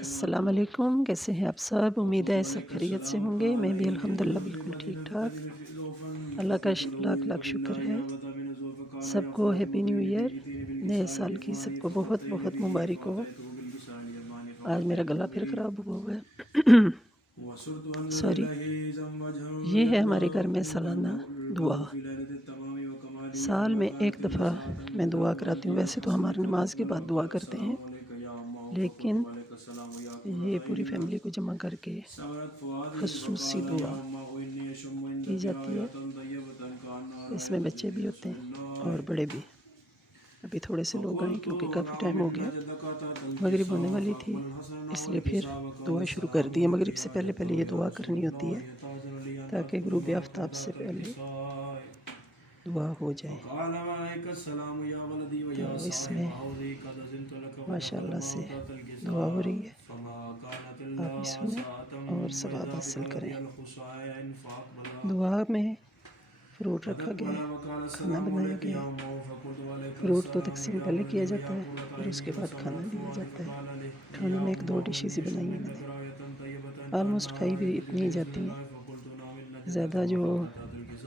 السلام علیکم، کیسے ہیں آپ سب؟ امید ہے سب خیریت سے ہوں گے۔ میں بھی الحمدللہ بالکل ٹھیک ٹھاک، اللہ کا لاکھ لاکھ شکر ہے۔ سب کو ہیپی نیو ایئر، نئے سال کی سب کو بہت بہت مبارک ہو۔ آج میرا گلا پھر خراب ہوا ہے سوری۔ یہ ہے ہمارے گھر میں سالانہ دعا۔ سال میں ایک دفعہ میں دعا کراتی ہوں، ویسے تو ہماری نماز کے بعد دعا کرتے ہیں، لیکن یہ پوری فیملی کو جمع کر کے خصوصی دعا کی جاتی ہے۔ اس میں بچے بھی ہوتے ہیں اور بڑے بھی۔ ابھی تھوڑے سے لوگ آئیں کیونکہ کافی ٹائم ہو گیا، مغرب ہونے والی تھی، اس لیے پھر دعا شروع کر دی ہے۔ مغرب سے پہلے پہلے یہ دعا کرنی ہوتی ہے تاکہ غروب آفتاب سے پہلے دعا ہو جائے۔ تو اس میں ماشاءاللہ سے دعا ہو رہی ہے، آپ بھی سنیں اور ثواب حاصل کریں۔ دعا میں فروٹ رکھا گیا ہے، کھانا بنایا گیا ہے۔ فروٹ تو تقسیم پہلے کیا جاتا ہے، پھر اس کے بعد کھانا دیا جاتا ہے۔ کھانے میں ایک دو ڈشز ہی بنائی ہیں میں نے، آلموسٹ کھائی بھی اتنی ہی جاتی ہیں۔ زیادہ جو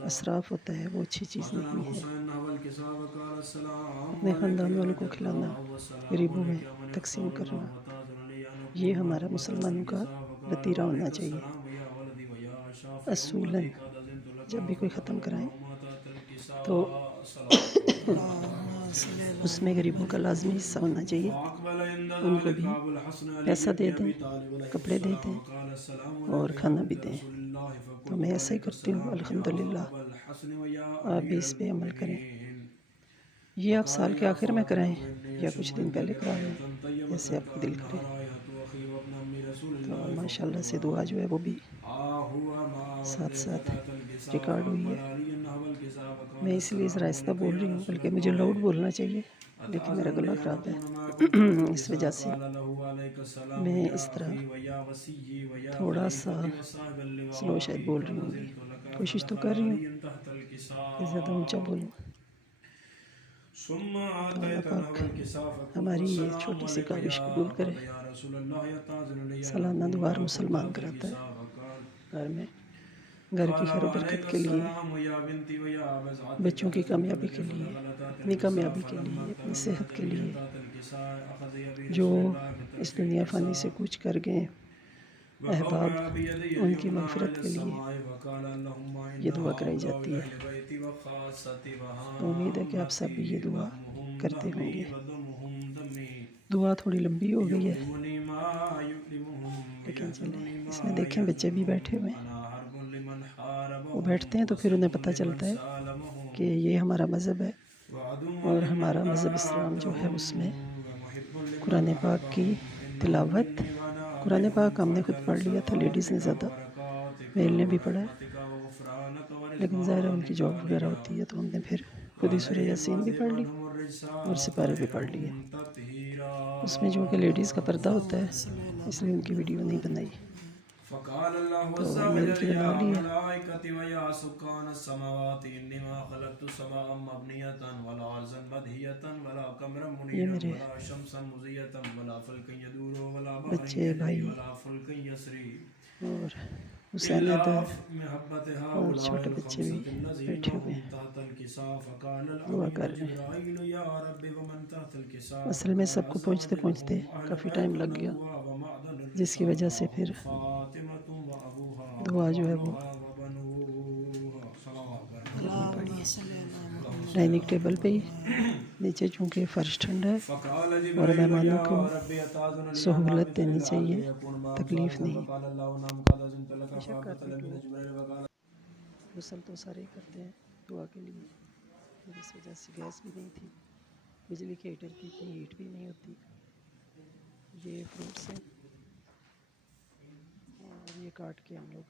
اسراف ہوتا ہے وہ اچھی چیز نہیں ہے۔ اپنے خاندان والوں کو کھلانا، غریبوں میں تقسیم کرنا، یہ ہمارا مسلمانوں کا وتیرہ ہونا چاہیے۔ اصولاً جب بھی کوئی ختم کرائیں تو اس میں غریبوں کا لازمی حصہ ہونا چاہیے۔ ان کو بھی پیسہ دے دیں، کپڑے دے دیں اور کھانا بھی دیں۔ تو میں ایسا ہی کرتی ہوں الحمدللہ، آپ بھی اس پہ عمل کریں۔ یہ آپ سال کے آخر میں کرائیں یا کچھ دن پہلے کرا لیں، جیسے آپ کو دل کرے۔ تو ماشاءاللہ سے دعا جو ہے وہ بھی ساتھ ساتھ ریکارڈ ہوئی ہے۔ میں اس لیے ذرا آہستہ بول رہی ہوں، بلکہ مجھے لاؤڈ بولنا چاہیے، لیکن میرا گلا خراب ہے، اس وجہ سے میں اس طرح تھوڑا سا سلو شاید بول رہی ہوں گی۔ کوشش تو کر رہی ہوں کہ زیادہ اونچا بولوں۔ تو اللہ پاک ہماری یہ چھوٹی سی کاوش قبول کرے۔ سالانہ دعا ہر مسلمان کراتا ہے گھر میں، گھر کی خیر و برکت کے لیے، بچوں کی کامیابی کے لیے، اپنی کامیابی کے لیے، اپنی صحت کے لیے۔ جو اس دنیا فانی سے کوچ کر گئے احباب، ان کی مغفرت کے لیے یہ دعا کرائی جاتی ہے۔ تو امید ہے کہ آپ سب بھی یہ دعا کرتے ہوں گے۔ دعا تھوڑی لمبی ہو گئی ہے، لیکن چلیں، اس میں دیکھیں بچے بھی بیٹھے ہوئے ہیں۔ وہ بیٹھتے ہیں تو پھر انہیں پتہ چلتا ہے کہ یہ ہمارا مذہب ہے، اور ہمارا مذہب اسلام جو ہے اس میں قرآن پاک کی تلاوت، قرآن پاک ہم نے خود پڑھ لیا تھا، لیڈیز نے زیادہ، میل نے بھی پڑھا ہے، لیکن ظاہر ہے ان کی جاب وغیرہ ہوتی ہے تو ہم نے پھر خود ہی سورہ یاسین بھی پڑھ لی اور سپارے بھی پڑھ لیے۔ اس میں جو کہ لیڈیز کا پردہ ہوتا ہے، اس لیے ان کی ویڈیو نہیں بنائی، تو میل کی بنا لی ہے۔ یہ میرے بچے، بھائی اور حسین حیدر اور چھوٹے بچے بھی بیٹھے ہوئے ہیں، دعا کر رہے ہیں۔ اصل میں سب کو پہنچتے پہنچتے کافی ٹائم لگ گیا، جس کی وجہ سے پھر دعا جو ہے وہ کرنی پڑی۔ ڈائننگ ٹیبل پہ ہی، نیچے چونکہ فرش ٹھنڈا ہے اور مہمانوں کو سہولت دینی چاہیے، تکلیف نہیں۔ غسل تو سارے ہی کرتے ہیں دعا کے لیے، پھر اس وجہ سے گیس بھی نہیں تھی، بجلی کے ہیٹر کی اتنی ہیٹ بھی نہیں ہوتی۔ یہ فروٹس ہیں اور یہ کاٹ کے ہم لوگ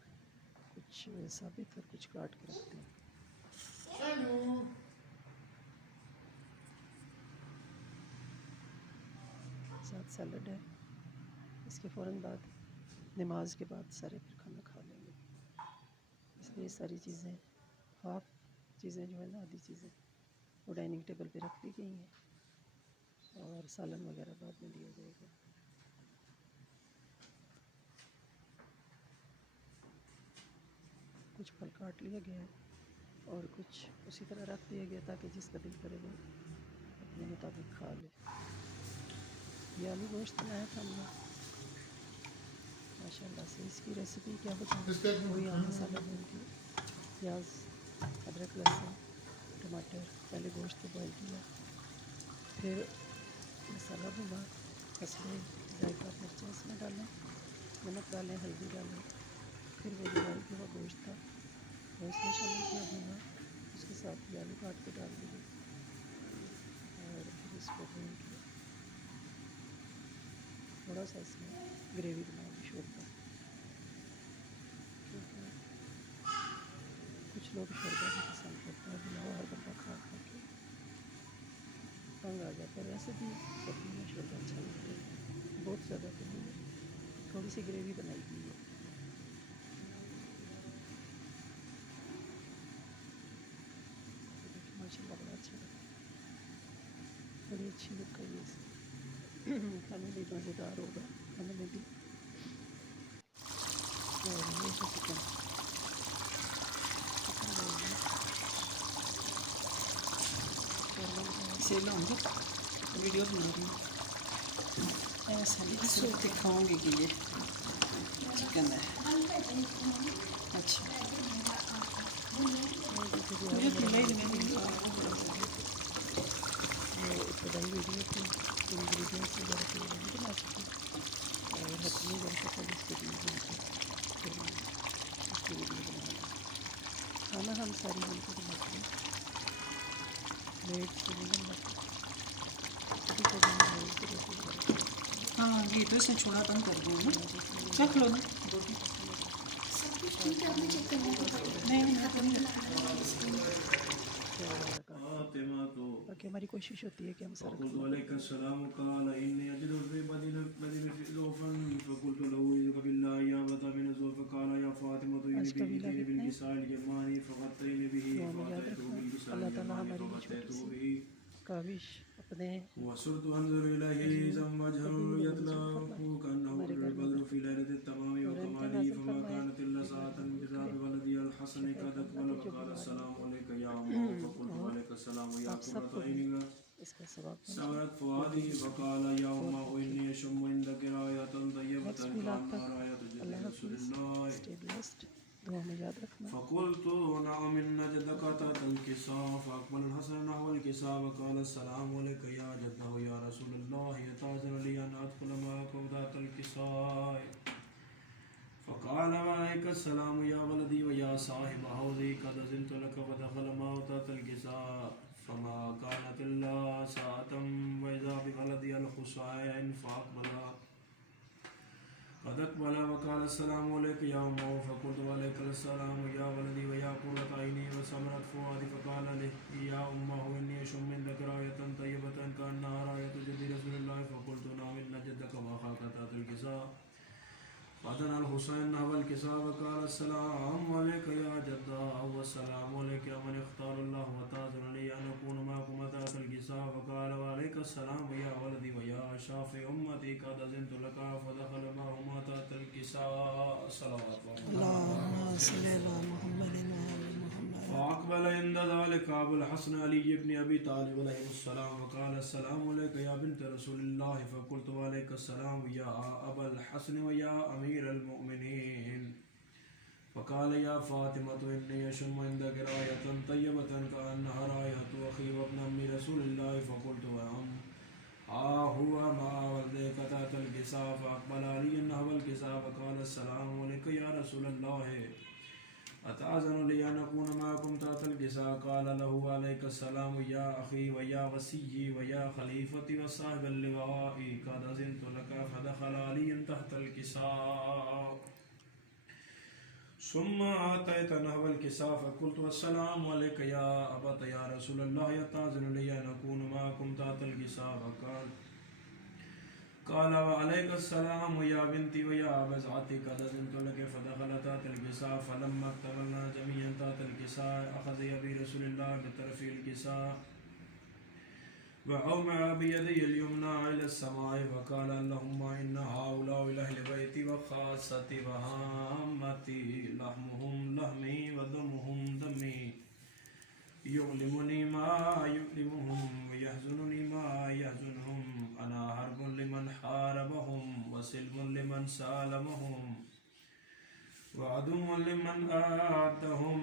کچھ ثابت اور کچھ کاٹ کے رکھتے ہیں۔ ساتھ سیلڈ ہے، اس کے فوراً بعد نماز کے بعد سارے پھر کھانا کھا لیں گے، اس لیے ساری چیزیں، ہاف چیزیں جو ہے نا، آدھی چیزیں وہ ڈائننگ ٹیبل پہ رکھ دی گئی ہیں، اور سالن وغیرہ بعد میں دیا جائے گا۔ کچھ پھل کاٹ لیا گیا ہے اور کچھ اسی طرح رکھ دیا گیا تاکہ جس کا دل کرے وہ اپنے مطابق کھا لے. یہ آلو گوشت بنایا تھا ہم نے ماشاء اللہ سے. اس کی ریسیپی کیا بتاؤں، وہی عام مسالہ بھون کے پیاز ادرک لہسن ٹماٹر، پہلے گوشت کو بوائل کیا، پھر مسالہ بھونا، قصبے ذائقہ مرچیں اس میں ڈالیں، نمک ڈالیں، ہلدی ڈالیں، پھر وہ جو بوائل کیا ہوا گوشت تھا وہ اس میں شامل کیا بھونا، اس کے ساتھ یہ آلو کاٹ کے ڈال دیے اور پھر اس کو بھون کے تھوڑا سا اس میں گریوی بنا لی، شوربہ، کیونکہ کچھ لوگ شوربہ بھی پسند کرتے ہیں. بلاؤ ہر بندہ کھا کھا کے تنگ آ جاتا ہے. ویسے بھی سردیوں میں شوربہ اچھا لگتا ہے، بہت زیادہ تو نہیں ہے، تھوڑی سی گریوی بنائی گئی ہے. یہ دیکھیں ماشاء اللہ بڑا اچھا لگ رہا ہے، بڑی اچھی لک آئی ہے اس کی. کھانے میں بھی مزیدار ہوگا، کھانے میں بھی. اور یہ ہے چکن بول رہی قورمہ بنایا تھا. سے لاؤں گی ویڈیو بنا رہی ہوں ایسا نہیں سو دکھاؤں گی کہ یہ چکن ہے. اچھا دیکھو جو مجھے آج میرا کھلا ہی مارکیٹنگ نہیں. کا تھوڑا سا یہ تھا، یہ ابتدائی ویڈیو تھی، انگریڈینٹس وغیرہ تو یہ نہیں بنا سکی اور ہرپنی جب شکل اس کو دی بن کے پھر میں نے اس کی ویڈیو بنا لی. کھانا ہم ساری مل کے بناتے ہیں، میڈ سے نہیں بنواتے. کبھی کبھی میڈ کو روٹی وغیرہ کھلا دیتے ہیں. ہاں یہ تو اس نے چھوڑا بند کر دیا نا. دیکھیں یہ رکھ لو نا. بوٹی پسند ہے تاکہ میں بس چائے وغیرہ کا باقی ہماری کوشش ہوتی ہے کہ ہم سارا کھانا عليك بنائیں. السلام قال إني أجد في بدن ذوفا فقلت له إذك بالله يا بطا من الزوف قال يا فاطمة إني آج کا ویلا بإيدين کتنے بالكساء اليماني فغطيني به دعا میں یاد فأتيته رکھنا. بالكساء اللہ تعالیٰ اليماني ہماری یہ چھوٹی فغطيته سی به کاوش اپنے وصرت أنظر إليه حضور ثم قبول وجهه اور منظور يتلأه فرمائے، كأنه ہمارے گھر میں البدر في برکت ليلة التمام اور رحمتیں وكماله نازل فما فرمائے، كانت إلا بیمار ساعة کو دور بذاب کرے، ولدي الحسن شفا قد فرما أقبل دے جو وقال بیمار ہیں ان السلام کو. عليك يا أمه فقلت اور وعليك السلام يا آپ سب قرة کو بھی عينك اس کا ثواب پہنچے، سورت جو بھی فؤادي دل میں فقال يا اور أمه رکھے. إني أشم عندك راية طيبة نیکسٹ ویلاگ كأنها تک راية جد اللہ رسول حافظ، الله اسٹے بلیسڈ، دعا میں یاد رکھنا. فقلت نعم إن جدك تحت الكساء فأقبل الحسن نحو الكساء وقال السلام عليك يا جده يا رسول الله يتأذن لي أن أدخل معكم تحت الكساء فقال وعليك السلام يا ولدي ويا صاحب حوضي قد أذنت لك فدخل معه تحت الكساء فما كانت إلا ساعة وإذا بولدي الحسين قد أقبل وقال السلام عليك يا أمه فقلت وعليك السلام يا ولدي ويا قرة عيني وسمرت فؤادي فقال لي يا أمه إني أشم عندك راية طيبة كأنها راية جد رسول الله فقلت نعم إن جدك وأخاك تحت الكساء فأتنا الحسين نحو الكساء وقال السلام عليك يا جدا والسلام عليك يا من اختار الله وتأذن لي أن أكون معكم تحت الكساء فقال وعليك السلام يا ولدي ويا شافي أمتي قد أذنت لك فدخل معهما تحت الكساء صلوات اللهم صل على محمد وعلى محمد. فأقبل عند ذلك أبو الحسن علي بن أبي طالب عليه السلام وقال السلام عليك يا بنت رسول الله فقلت وعليك السلام يا أبا الحسن ويا أمير المؤمنين فقال يا فاطمة إني أشم عندك راية طيبة كأنها راية أخي وابن أم رسول الله فقلت وأم هو مع ولدك تحت الكساء فأقبل علي نحو الكساء فقال السلام عليك يا رسول الله أتأذن لي أن أكون معكم تحت الكساء قال له عليك السلام يا أخي ويا وصيي ويا خليفتي وصاحب اللواء قد أذنت لك فدخل علي تحت الكساء ثم أتيت نحو الكساء فقلت السلام عليك يا أبت يا رسول الله يتأذن لي أن أكون معكم تحت الكساء قال وعليك السلام يا بنتي ويا بزعتي قد أذنت لك فدخل تحت الكساء فلما اكتملنا جميعا تحت الكساء أخذ يدي رسول الله بطرف الكساء وأومع بيدي اليمنى إلى السماء وقال اللهم إن هؤلاء أهل بيتي وخاصتي وهامتي لحمهم لحمي ودمهم دمي يؤلمني ما يؤلمهم ويحزنني ما يحزنهم أنا حرب لمن حاربهم وسلم لمن سالمهم وعدو لمن آتهم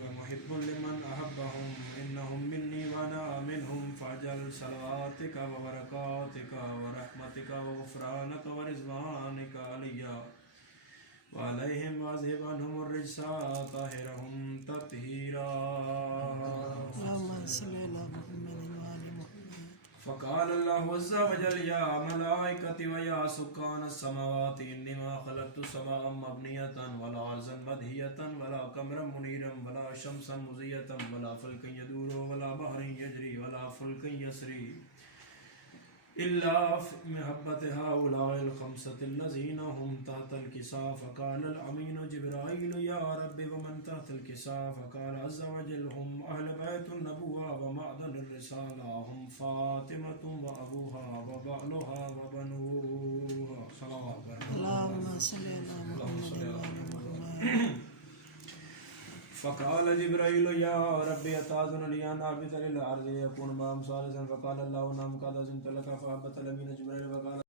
ومحب لمن أحبهم إنهم مني وأنا منهم فاجعل صلواتك وبركاتك ورحمتك وغفرانك ورضوانك عليا وعليهم واذهب عنهم الرجس طاهرهم تطهيرا. اللهم صل على محمد وآل محمد. فقال الله عز وجل يا ملائكتي ويا سكان السماوات إنما خلقت سماء مبنية ولا عرضا مدهية ولا قمرا منيرا ولا شمسا مضية ولا فلكا يدور ولا بحر يجري ولا فلك يسري إلا في محبة هؤلاء الخمسة الذين هم تحت الكساء. فقال الأمين جبرائيل يا رب ومن تحت الكساء؟ فقال عز وجل هم أهل بيت النبوة ومعدن الرسالة هم فاطمة وأبوها وبعلها وبنوها. صلوات اللهم صل على محمد وآل محمد. فقال جبرائيل يا ربي أتأذن لي أن أهبط إلى الأرض يكون معهم ثالثا؟ فقال الله نعم قد أذنت لك. فهبط الأمين جبرائيل فقال